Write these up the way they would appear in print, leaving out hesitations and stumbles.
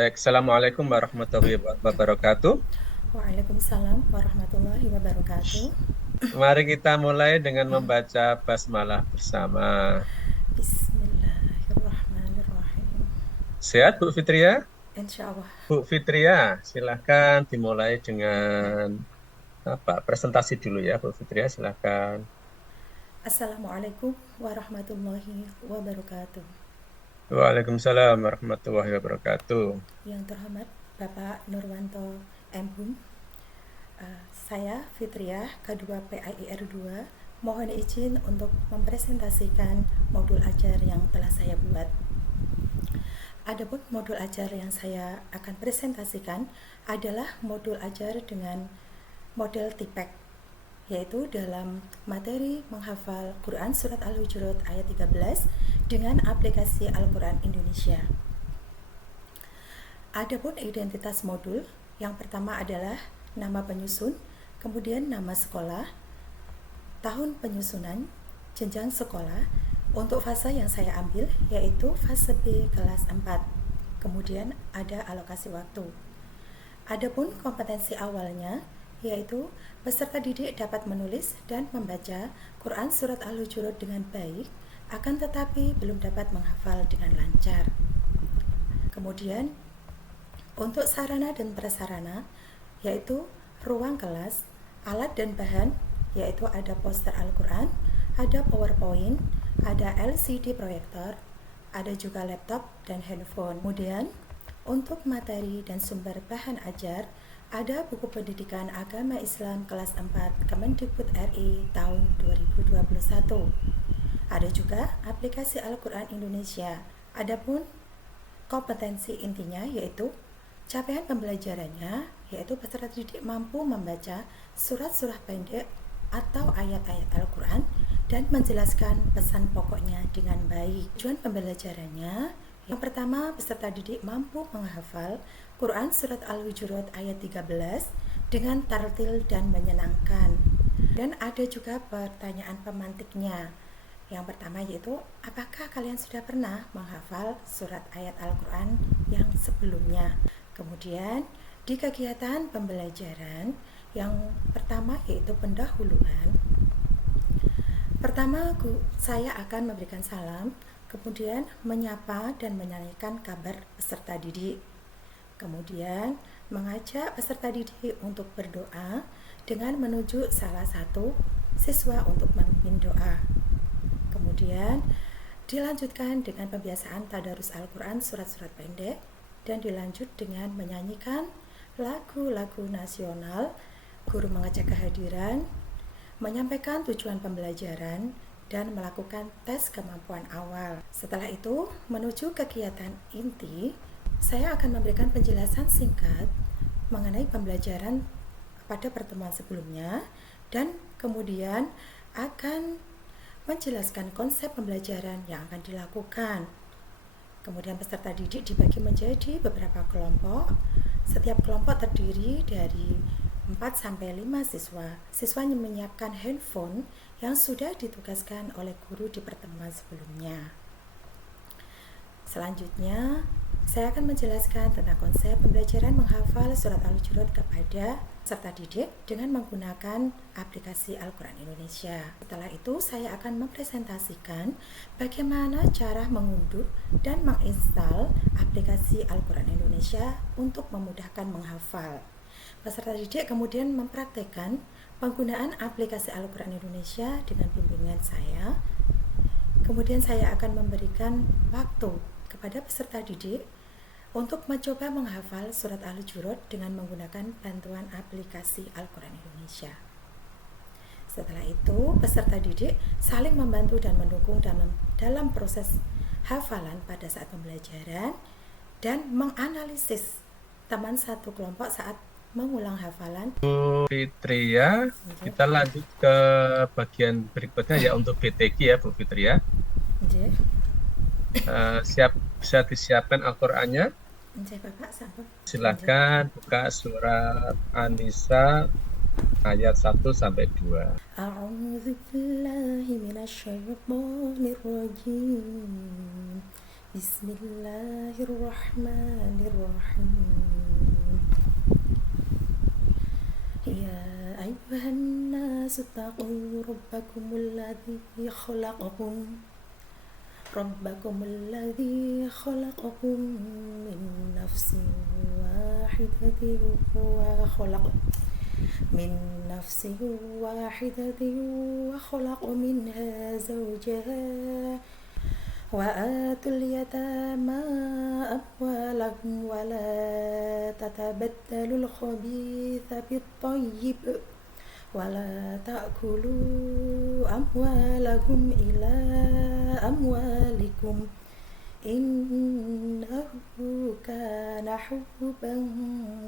Baik, Assalamualaikum warahmatullahi wabarakatuh. Waalaikumsalam warahmatullahi wabarakatuh. Mari kita mulai dengan membaca basmalah bersama. Bismillahirrahmanirrahim. Sehat, Bu Fitria? Insya Allah. Bu Fitria, silahkan dimulai dengan presentasi dulu ya, Bu Fitria, silahkan. Assalamualaikum warahmatullahi wabarakatuh. Waalaikumsalam warahmatullahi wabarakatuh. Yang terhormat Bapak Nurwanto M. Hum, saya Fitriah K2 PAIR 2 mohon izin untuk mempresentasikan modul ajar yang telah saya buat. Adapun modul ajar yang saya akan presentasikan adalah modul ajar dengan model TIPEK, yaitu dalam materi menghafal Quran Surat Al-Hujurat ayat 13 dengan aplikasi Al-Quran Indonesia. Adapun identitas modul, yang pertama adalah nama penyusun, kemudian nama sekolah, tahun penyusunan, jenjang sekolah. Untuk fase yang saya ambil yaitu fase B kelas 4. Kemudian ada alokasi waktu. Adapun kompetensi awalnya yaitu peserta didik dapat menulis dan membaca Quran Surat Al-Hujurat dengan baik, akan tetapi belum dapat menghafal dengan lancar. Kemudian untuk sarana dan prasarana yaitu ruang kelas, alat dan bahan yaitu ada poster Al-Quran, ada PowerPoint, ada LCD proyektor, ada juga laptop dan handphone. Kemudian untuk materi dan sumber bahan ajar ada buku pendidikan agama Islam kelas 4 Kemendikbud RI tahun 2021. Ada juga aplikasi Al-Quran Indonesia. Adapun kompetensi intinya yaitu capaian pembelajarannya yaitu peserta didik mampu membaca surat-surat pendek atau ayat-ayat Al-Quran dan menjelaskan pesan pokoknya dengan baik. Tujuan pembelajarannya yang pertama, peserta didik mampu menghafal Quran Surat Al-Hujurat ayat 13 dengan tartil dan menyenangkan. Dan ada juga pertanyaan pemantiknya. Yang pertama yaitu, apakah kalian sudah pernah menghafal surat ayat Al-Quran yang sebelumnya? Kemudian di kegiatan pembelajaran yang pertama yaitu pendahuluan. Pertama, saya akan memberikan salam, kemudian menyapa dan menyanyikan kabar peserta didik. Kemudian mengajak peserta didik untuk berdoa dengan menuju salah satu siswa untuk memimpin doa. Kemudian dilanjutkan dengan pembiasaan tadarus Al-Quran surat-surat pendek dan dilanjut dengan menyanyikan lagu-lagu nasional. Guru mengajak kehadiran, menyampaikan tujuan pembelajaran, dan melakukan tes kemampuan awal. Setelah itu, menuju kegiatan inti, saya akan memberikan penjelasan singkat mengenai pembelajaran pada pertemuan sebelumnya dan kemudian akan menjelaskan konsep pembelajaran yang akan dilakukan. Kemudian peserta didik dibagi menjadi beberapa kelompok. Setiap kelompok terdiri dari 4-5 siswa. Siswa menyiapkan handphone yang sudah ditugaskan oleh guru di pertemuan sebelumnya. Selanjutnya, saya akan menjelaskan tentang konsep pembelajaran menghafal surat Al-Hujurat kepada peserta didik dengan menggunakan aplikasi Al-Quran Indonesia. Setelah itu, saya akan mempresentasikan bagaimana cara mengunduh dan menginstal aplikasi Al-Quran Indonesia untuk memudahkan menghafal. Peserta didik kemudian mempraktekkan penggunaan aplikasi Al-Quran Indonesia dengan bimbingan saya. Kemudian saya akan memberikan waktu kepada peserta didik untuk mencoba menghafal surat Al-Hujurat dengan menggunakan bantuan aplikasi Al-Quran Indonesia. Setelah itu, peserta didik saling membantu dan mendukung dalam proses hafalan pada saat pembelajaran dan menganalisis teman satu kelompok saat mengulang hafalan. Bu Fitria, kita lanjut ke bagian berikutnya ya untuk BTG ya, Bu Fitria. Siap, bisa disiapkan Al-Qurannya. Silakan buka surat An-Nisa ayat 1 sampai 2. A'udzu billahi minasyaitonir rajim. Bismillahirrahmanirrahim. Ya ayuhan nasu taqu rabbakumul ladzi khalaqakum min nafsin wahidatin wa khalaq من نفس واحدة وخلق منها زوجها وآتوا اليتامى أموالهم ولا تتبدلوا الخبيث بالطيب ولا تأكلوا أموالهم إلى أموالكم إنه كان حوبا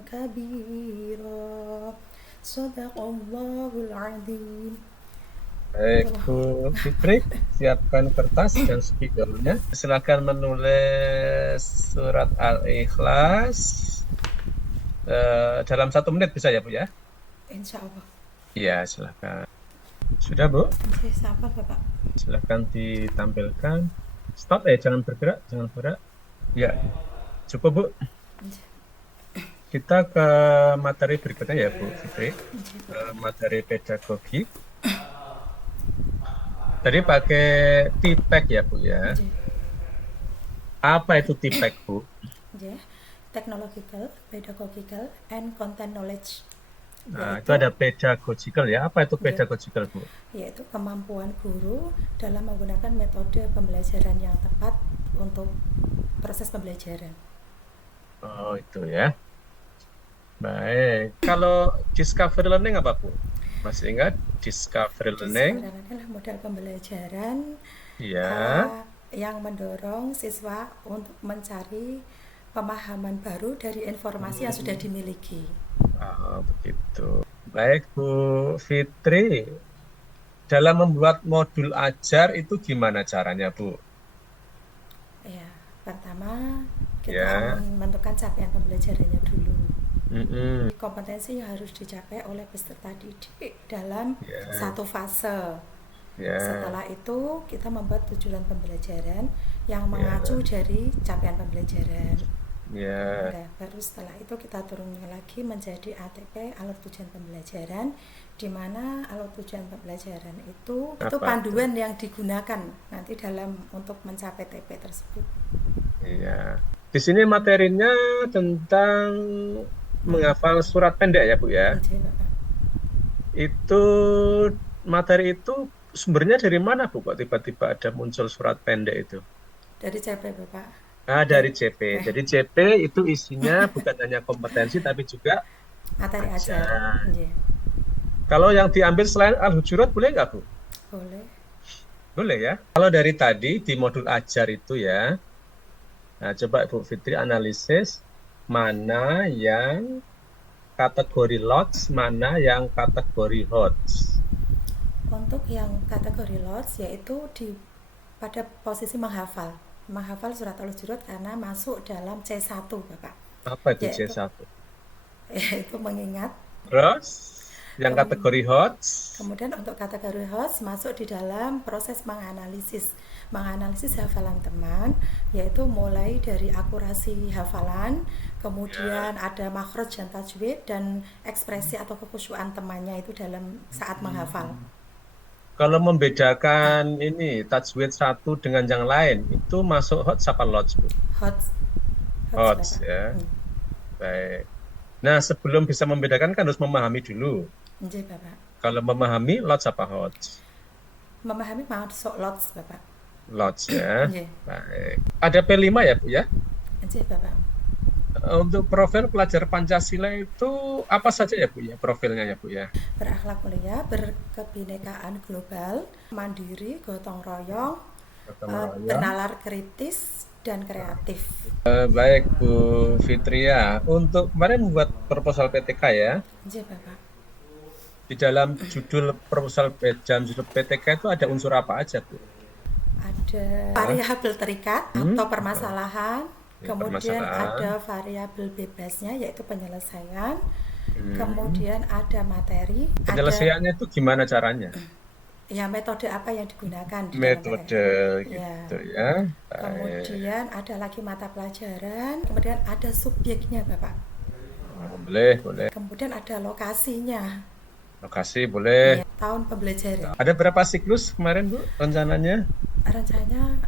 كبيرا صدق الله العظيم. Baik, Bu Fitri, siapkan kertas dan spidolnya. Silakan menulis surat Al-Ikhlas dalam 1 menit bisa ya, Bu ya? Insya Allah. Iya, silakan. Sudah, Bu? Saya sapa, Bapak. Silakan ditampilkan. Stop jangan bergerak, jangan bergerak. Ya, cukup, Bu. Kita ke materi berikutnya ya, Bu Fitri. Materi pedagogi. Tadi pakai TPEC ya, Bu ya. Apa itu TPEC, Bu? Technological, Pedagogical, and Content Knowledge. Nah, itu ada pedagogical ya. Apa itu pedagogical, Bu? Yaitu kemampuan guru dalam menggunakan metode pembelajaran yang tepat untuk proses pembelajaran. Oh, itu ya. Baik. Kalau discovery learning apa, Bu? Masih ingat discovery learning? Discovery adalah model pembelajaran yang mendorong siswa untuk mencari pemahaman baru dari informasi yang sudah dimiliki. Begitu. Baik, Bu Fitri. Dalam membuat modul ajar itu gimana caranya, Bu? Ya, pertama kita menentukan capaian pembelajarannya dulu. Kompetensi yang harus dicapai oleh peserta didik dalam satu fase. Setelah itu kita membuat tujuan pembelajaran yang mengacu dari capaian pembelajaran. Nah, baru setelah itu kita turunnya lagi menjadi ATP, alat tujuan pembelajaran, di mana alat tujuan pembelajaran itu panduan yang digunakan nanti dalam untuk mencapai TP tersebut. Iya. Di sini materinya tentang menghafal surat pendek ya, Bu ya. Itu materi itu sumbernya dari mana, Bu? Kok tiba-tiba ada muncul surat pendek itu? Dari CP, Bapak. Dari CP. Jadi CP itu isinya bukan hanya kompetensi tapi juga materi ajar. Kalau yang diambil selain Al-Hujurat boleh nggak, Bu? Boleh. Boleh ya. Kalau dari tadi di modul ajar itu ya. Nah, coba Bu Fitri analisis mana yang kategori lots, mana yang kategori HOTS. Untuk yang kategori lots yaitu pada posisi menghafal surat Al-Hujurat karena masuk dalam C1, Bapak. Apa itu C1? Yaitu mengingat. Terus yang kategori HOTS. Kemudian untuk kategori HOTS masuk di dalam proses menganalisis hafalan teman, yaitu mulai dari akurasi hafalan, kemudian ada makhraj dan tajwid dan ekspresi atau kekhusyuan temannya itu dalam saat menghafal. Kalau membedakan ini tajwid satu dengan yang lain, itu masuk HOTS apa LOTS, Bu? HOTS ya. Baik. Nah, sebelum bisa membedakan kan harus memahami dulu. Bapak. Kalau memahami LOTS apa HOTS? Memahami masuk LOTS, Bapak. LOTS ya. Baik. Ada P5 ya, Bu ya? Bapak. Untuk profil pelajar Pancasila itu apa saja ya, Bu ya? Profilnya ya, Bu ya? Berakhlak mulia, berkebinekaan global, mandiri, gotong royong, bernalar kritis, dan kreatif. Baik, Bu Fitria. Untuk kemarin membuat proposal PTK ya? Bapak. Di dalam judul proposal judul PTK itu ada unsur apa aja, Bu? Ada variabel terikat atau permasalahan, kemudian ada variabel bebasnya yaitu penyelesaian, kemudian ada materi. Penyelesaiannya itu gimana caranya? Ya, metode apa yang digunakan di dalam metode PNL. Ya. gitu ya. Baik. Kemudian ada lagi mata pelajaran, kemudian ada subjeknya, Bapak. Oh, boleh, boleh. Kemudian ada lokasinya. Lokasi boleh. Ya, tahun pembelajaran. Ada berapa siklus kemarin, Bu, rencananya? Rencananya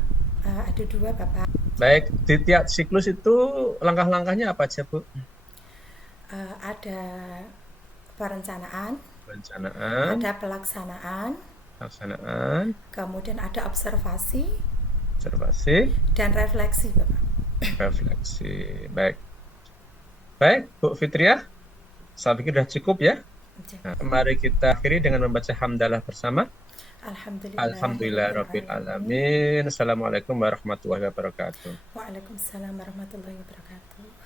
ada 2, Bapak. Baik, di tiap siklus itu langkah-langkahnya apa aja, Bu? Ada perencanaan, Perencanaan, ada pelaksanaan, pelaksanaan, kemudian ada observasi observasi, dan refleksi, Bapak. refleksi. Baik. Baik, Bu Fitriah, saya pikir sudah cukup ya. Nah, mari kita akhiri dengan membaca hamdalah bersama. Alhamdulillahirabbil Alhamdulillahirrahmanirrahim. alamin. Assalamualaikum warahmatullahi wabarakatuh. Waalaikumsalam warahmatullahi wabarakatuh.